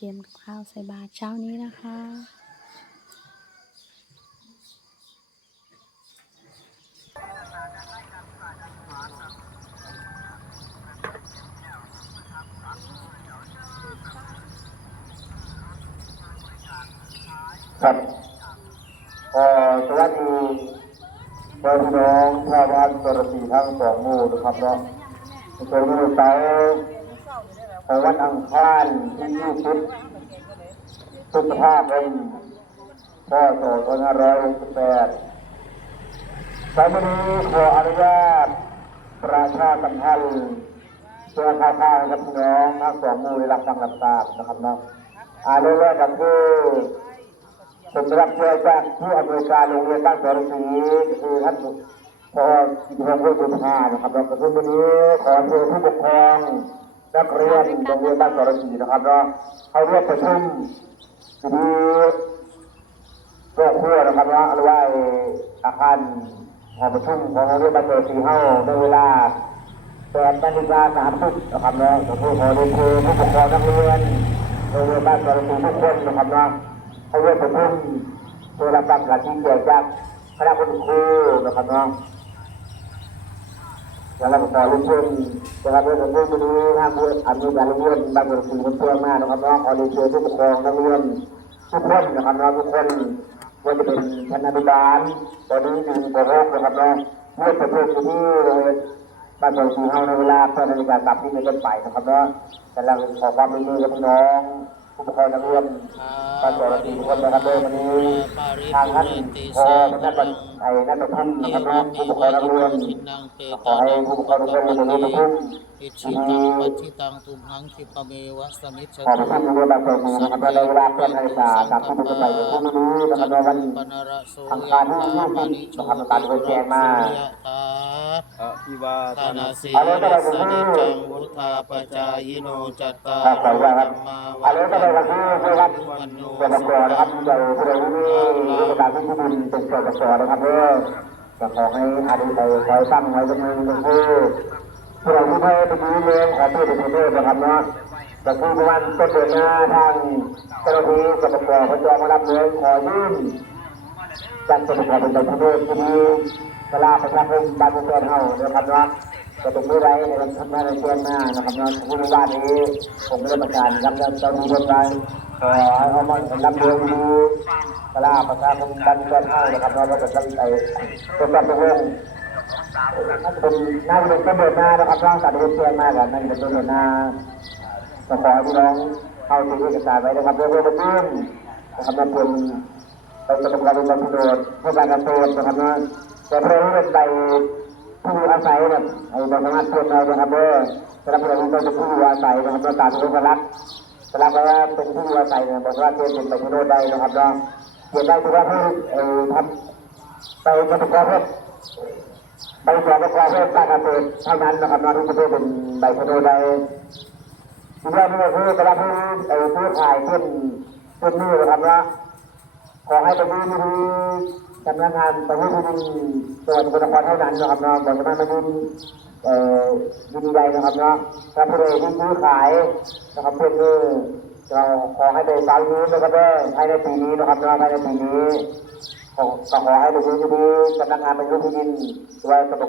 เตรียมกับข้าวใส่บาตรเช้านี้นะคะครับสวัสดีพี่น้องชาวบ้านสระสีทั้งสองหมู่นะครับเนาะเป็นมื้อเสาร์ของวันอังคารที่20พฤษภาคมพ.ศ. 2568สายวันนี้ขออนุญาตประชาสัมพันธ์เพื่อข่าวกับพี่น้องทั้งสองหมู่ได้รับฟังรับทราบนะครับเนาะเรื่องแรกก็คือผมได้รับเชิญจากผู้อำนวยการโรงเรียนบ้านสระศรีคือท่านพอกิติพงศ์บุญพานะครับเราประชุมวันนี้ขอเชิญผู้ปกครองนักเรียนโรงเรียนบ้านสระศรีนะครับเราเข้าร่วมประชุมที่ครอบครัวนะครับว่าหรือว่าอาคารหอประชุมของโรงเรียนบ้านสระศรีเข้าในเวลา8:30 น.นะครับเนาะขอเรียนเชิญผู้ปกครองนักเรียนโรงเรียนบ้านสระศรีทุกคนนะครับเนาะเขาเรียกประชุมเพื่อรับฟังการชี้แจงจากคณะผู้ครูนะครับน้องแล้วเราขอเรียนเชิญนะครับเรื่องของวันนี้ทางผู้อำนวยการโรงเรียนบางกระสีมันเพื่อมานะครับน้องขอเรียนเชิญผู้ปกครองนักเรียนทุกคนนะครับน้องทุกคนว่าจะเป็นชั้นอนุบาลตอนนี้อยู่ป .6 นะครับน้องเมื่อประชุมที่โรงเรียนบ้านกระสีเฮาในเวลา8:30 น.เป็นต้นไปนะครับน้องแต่เราขอความร่วมมือกับพี่น้องผู้ปกครองนักเรียนบ้านสระศรีทุกคนนะครับโดยวันนี้ทางท่านพอท่านนักท่านนะครับน้องผู้ปกครองนักเรียนขอให้ผู้ปกครองทุกคนมีความสุขอิชิตังปัจจิตังตุมหังคิปะเมวะสมิจฉา ขอพระคุณโรงเรียนบ้านสระศรีนะครับในเวลา8:30 น.เป็นต้นไปในพรุ่งนี้นะครับในวันอังคารที่20นะครับตามที่แจ้งมาพิวาทนาสีรัสนิจังวุธาปจายโนจัตตาขออนุญาตครับต่อไปก็คือครับกบก.นะครับที่เราผู้ใดที่มีการที่ดินเป็นกบก.นะครับจะขอให้อาดีไปคอยตั้งไว้เป็นมือเป็นผู้ผู้ใดที่ให้เป็นมือเลี้ยงขอผู้เป็นผู้นะครับเนาะแต่คือประมาณต้นเดือนหน้าทางเจ้าหน้าที่กบก.เขาจะมารับเลี้ยงขอยื่นจากกบก.เป็นผู้ที่มีเวลาประชาชนบ้านเมืองเฮานะครับเนาะจะเป็นผู้ใดในวันข้างหน้าในเดือนหน้านะครับเนาะผู้ในบ้านนี้ผมไม่ได้ประกาศรับเจ้าหน้าที่คนใดขอให้เขามารับเลี้ยงดูเวลาประชาชนบ้านเมืองเฮานะครับเนาะเราจะตั้งใจเป็นการประเมินน่าจะเป็นต้นเดือนหน้านะครับร่างการเดินหน้ากันนั่นเป็นต้นเดือนหน้าขอให้พี่น้องเข้าถึงเอกสารไว้นะครับเรื่องประชุมนะครับนั่นเป็นไปกระทำการเป็นประโยชน์เพื่อการเกษตรนะครับเนาะแต่เพื่อให้เป็นไปผู้อาศัยแบบไอ้บางคนส่วนเรานะครับแต่ละคนก็เป็นผู้อาศัยนะครับประกาศเป็นรัฐสำหรับว่าเป็นผู้อาศัยเนี่ยบอกว่าเป็นไปที่โน่นใดนะครับเนาะเขียนได้ถือว่าผู้ทำไปกระทำการไปสอบประกอบการเกษตรเท่านั้นนะครับเนาะที่จะเป็นใบที่โน่นใดที่ว่านี่คือสำหรับผู้ขายเช่นนี้นะครับเนาะขอให้เป็นผู้ที่สำนักงานประพฤติดีจังหวัดสกลนครเท่านั้นนะครับเนาะบอกว่ามันดีใจนะครับเนาะถ้าผู้ใดที่ซื้อขายนะครับเพื่อนเราขอให้ไปตามนี้นะครับภายในปีนี้นะครับเนาะภายในปีนี้ขอให้เป็นผู้ที่สำนักงานประพฤติดีด้วยสกล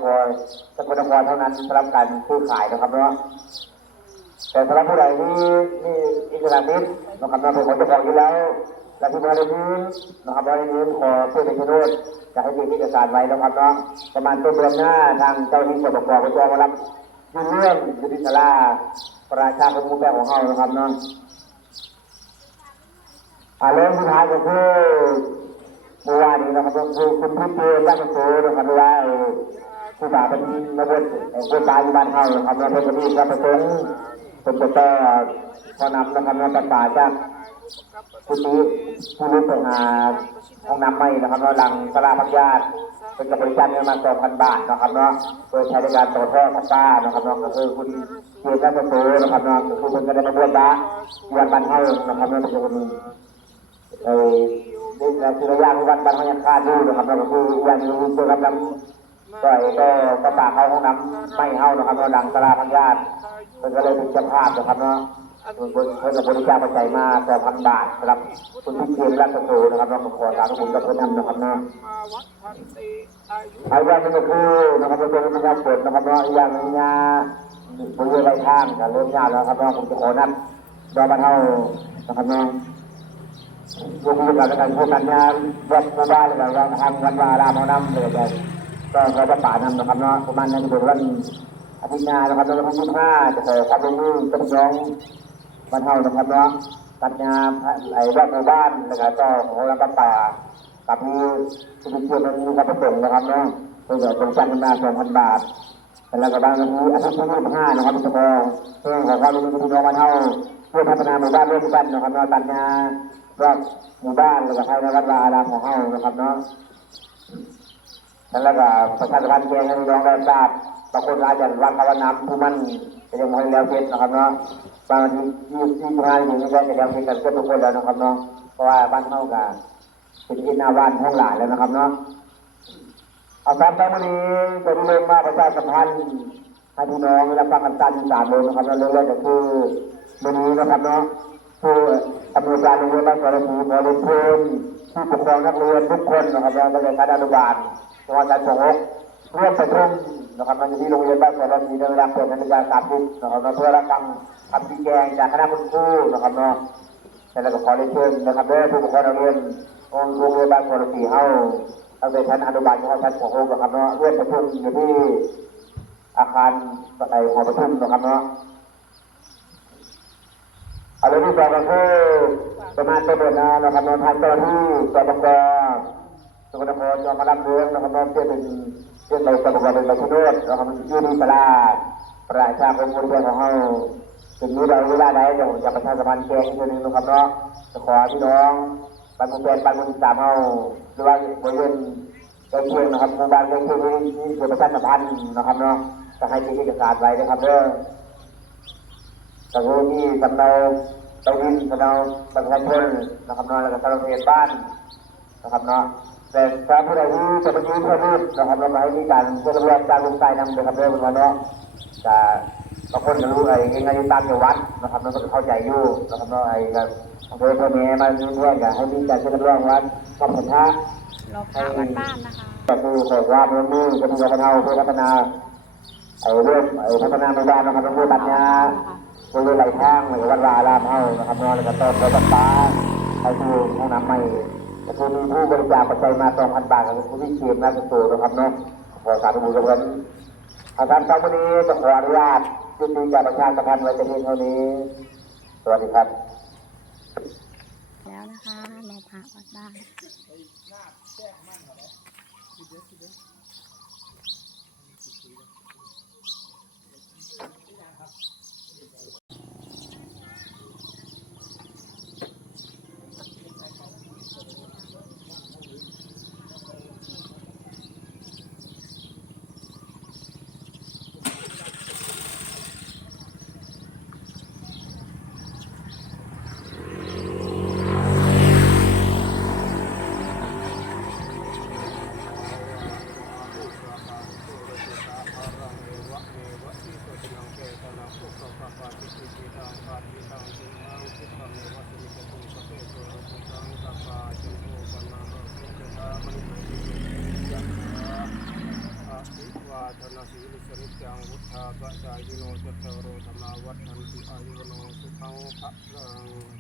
นครเท่านั้นสำหรับการซื้อขายนะครับเนาะแต่สำหรับผู้ใดที่อิสระนิดนะครับเราเป็นคนเจ้าของอยู่แล้วและที่บริเวณนี้นะครับบริเวณขอเพื่อเป็นโทษจะให้มีเอกสารไว้นะครับเนาะประมาณต้นเดือนหน้าทางเจ้าหน้าที่กบก.ก็จะมารับยื่นเรื่องยุติศาลาประชาคมแปลของเขานะครับเนาะเรื่องสุดท้ายก็คือเมื่อวานนี้นะครับก็คือคุณพิเศษบ้านโซ่นะครับว่าผู้สาวเป็นนักบวชผู้ตายอยู่บ้านเขานะครับแล้วเป็นคนที่พระประสงค์เป็นเจ้าพอนำนะครับนำป่าจากผู้รู้ไปหาห้องน้ำใหม่นะครับเราหลังสลาพักญาติเป็นกับบริจาคเงินมา 2,000 บาทนะครับเนาะโดยใช้ในการต่อท่อพักป้านะครับเนาะก็คือคุณเกียรติรัตน์โสนะครับเนาะคือคนจะได้มาบวชพระวันบ้านเฮานะครับเนาะเป็นคนนี่คือระยะวันบ้านเฮายังขาดอยู่นะครับเนาะก็คือวันนี้ตัวกำลังปล่อยก็ป่าเข้าห้องน้ำไม่เฮานะครับเนาะหลังสลาพักญาติมันก็เลยเป็นเจ้าภาพนะครับเนาะ เพื่อนกับบริจาคปัจจัยมา2,000 บาทสำหรับคุณที่เทียมรัตโตนะครับเราขอสาธุบุญกับเพื่อนนำนะครับนะไอ้อย่างนี้ก็คือนะครับเราเป็นประชาชนนะครับเนาะอย่างนี้นะบริเวณไรข้างจะเริ่มยากแล้วครับเนาะผมจะขอนัดรอมาเท่านะครับเนาะรวมกันแล้วกันพวกกันงานวัดหมู่บ้านเลยเราทำวันวาราเมานำเลยก็เราจะป่านำนะครับเนาะประมาณนั้นเป็นวันอาทิตย์หน้านะครับเราทำ25จะขอความร่วมมือกับน้องมาเท่านะครับเนาะตัดงานไอ้วัดหมู่บ้านแล้วก็ขอรับป่ากับมีคุณผู้ชมมีความประสงค์นะครับเนาะเพื่อจะเป็นจันทร์มา 2,000 บาทแล้วก็บางทีอาทิตย์ที่25นะครับจะขอเพื่อขอความร่วมมือกับน้องมาเท่าเพื่อพัฒนาหมู่บ้านร่วมกันนะครับเนาะตัดงานรอบหมู่บ้านแล้วก็ให้ในวัดวาอารามของเฮานะครับเนาะแล้วก็ประชาสัมพันธ์แจ้งให้น้องได้ทราบบางคนอาจจะวัดภาวนาผู้มันจะยังไม่แล้วเสร็จนะครับเนาะบางทีที่งานอยู่นี่ก็จะแล้วเสร็จกันทุกคนแล้วนะครับเนาะเพราะว่าบ้านเฮาก็เป็นที่หน้าบ้านห้องหลายแล้วนะครับเนาะเอาครับตอนนี้จะเริ่มมาประชาสัมพันธ์ให้พี่น้องรับฟังกันสั้น3 โมงนะครับแล้วเรื่องก็คือวันนี้นะครับเนาะผู้อำนวยการโรงเรียนบ้านสระศรีขอเรียนเชิญผู้ปกครองนักเรียนทุกคนนะครับแล้วก็ในคณะอนุบาลจังหวัดจันทบุรีร่วมประชุมนะครับมันจะที่โรงเรียนบ้านสระศรีในเวลา8:30 นนะครับเพื่อรับฟังคำชี้แจงจากคณะคุณครูนะครับเนาะแล้วก็ขอเรียนเชิญนะครับด้วยผู้ปกครองนักเรียนโรงเรียนบ้านสระศรีเฮาตั้งแต่ชั้นอนุบาลจนถึงชั้นป .6 นะครับเนาะร่วมประชุมอยู่ที่อาคารในหอประชุมนะครับเนาะเอาเรื่องที่2ก็คือประมาณต้นเดือนนะครับทางเจ้าที่สปก.สกลนครจะมารับเรื่องนะครับเพื่อเป็นในสปก.เป็นใบชนดนะครับยื่นที่ตลาดประชาคมบริเวณของเราถึงนี้เราเวลาใดเดี๋ยวจะประชาสัมพันธ์แจ้งอีกทีนึงนะครับเนาะจะขอพี่น้องบ้านมุกแกนบ้านมุก3เราหรือว่าบริเวณใกล้เคียงนะครับหมู่บ้านใกล้เคียงนี้เกิดประชาสัมพันธ์นะครับเนาะจะให้มีเอกสารไว้นะครับเด้อแต่ว่ามีสำเนาไปดินสำเนาประชาชนนะครับเนาะแล้วก็สำเนาทะเบียนบ้านนะครับเนาะแต่ถ้าผู้ใดที่จะไปยื่นเพื่อรูปนะครับเราให้มีการเพื่อรวมการลงใจนำเลยครับเรื่องวันเนาะแต่บางคนก็รู้ไอ้งานตามในวัดนะครับเราก็เข้าใจอยู่นะครับเนาะไอ้กับอำเภอพ่อแม่มาเรื่องกันให้มีการเชื่อมโยงวัดความสัมพันธ์ เราพระวัดบ้านนะคะ ก็คือขอว่าเรื่องนี้จะมีการเอาเพื่อพัฒนาเรื่องพัฒนาหมู่บ้านนะครับเพื่อตัดงานบริเวณไหลทางหรือวัดวาอารามเฮานะครับนอนแล้วก็ต้นกระบอกฟ้าไปสู่ห้องน้ำใหม่ก็คือมีผู้บริจาคปัจจัยมา 2,000 บาทกับผู้ที่เขียนหน้าสุดนะครับเนาะขอสาธุบุญกับเงินอาจารย์ครับวันนี้จะขออนุญาตยุติการประชาสัมพันธ์ไว้แต่เพียงเท่านี้สวัสดีครับ แล้วนะคะเราพระวัดบ้านธนาสีลิสนิจังวุฒาปะจายโนจัตโรธรรมาวัฏันติอายุโนสุขังพระลัง